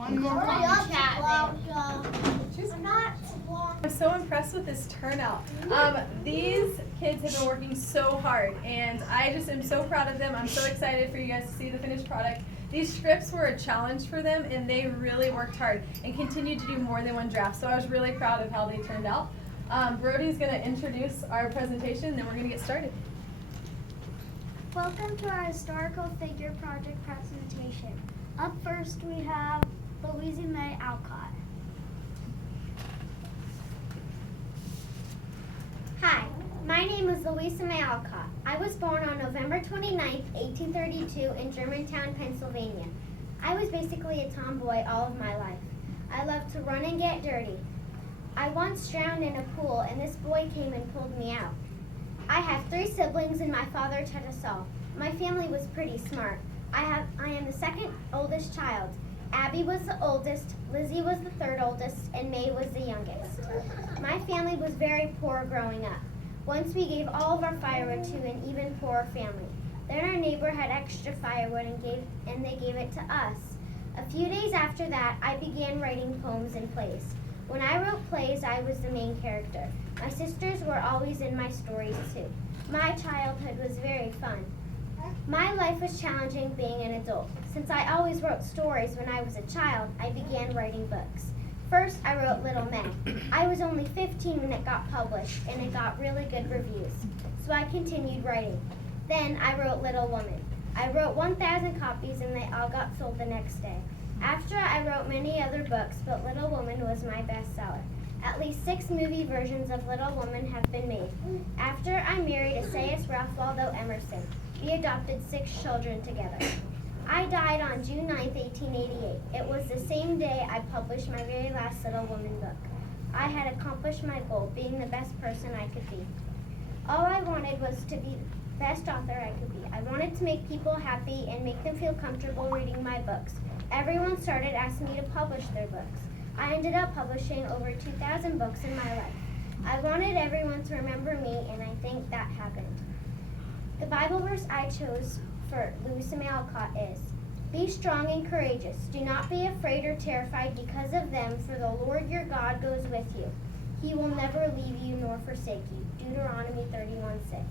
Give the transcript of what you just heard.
One more chat. I'm so impressed with this turnout. These kids have been working so hard, and I just am so proud of them. I'm so excited for you guys to see the finished product. These scripts were a challenge for them, and they really worked hard and continued to do more than one draft. So I was really proud of how they turned out. Brody's going to introduce our presentation, and then we're going to get started. Welcome to our historical figure project presentation. Up first we have Louisa Alcott. Hi, my name is Louisa Alcott. I was born on November 29, 1832 in Germantown, Pennsylvania. I was basically a tomboy all of my life. I loved to run and get dirty. I once drowned in a pool and this boy came and pulled me out. I have 3 siblings and my father taught us all. My family was pretty smart. I am the second oldest child. Abby was the oldest, Lizzie was the third oldest, and May was the youngest. My family was very poor growing up. Once we gave all of our firewood to an even poorer family. Then our neighbor had extra firewood and they gave it to us. A few days after that, I began writing poems and plays. When I wrote plays, I was the main character. My sisters were always in my stories too. My childhood was very fun. My life was challenging being an adult. Since I always wrote stories when I was a child, I began writing books. First, I wrote Little Men. I was only 15 when it got published, and it got really good reviews. So I continued writing. Then I wrote Little Woman. I wrote 1,000 copies, and they all got sold the next day. After I wrote many other books, but Little Woman was my bestseller. At least 6 movie versions of Little Woman have been made. After I married Esaias Ralph Waldo Emerson, we adopted 6 children together. I died on June 9, 1888. It was the same day I published my very last Little Woman book. I had accomplished my goal, being the best person I could be. All I wanted was to be the best author I could be. I wanted to make people happy and make them feel comfortable reading my books. Everyone started asking me to publish their books. I ended up publishing over 2,000 books in my life. I wanted everyone to remember me, and I think that happened. The Bible verse I chose for Louisa Alcott is, "Be strong and courageous. Do not be afraid or terrified because of them, for the Lord your God goes with you. He will never leave you nor forsake you." Deuteronomy 31:6.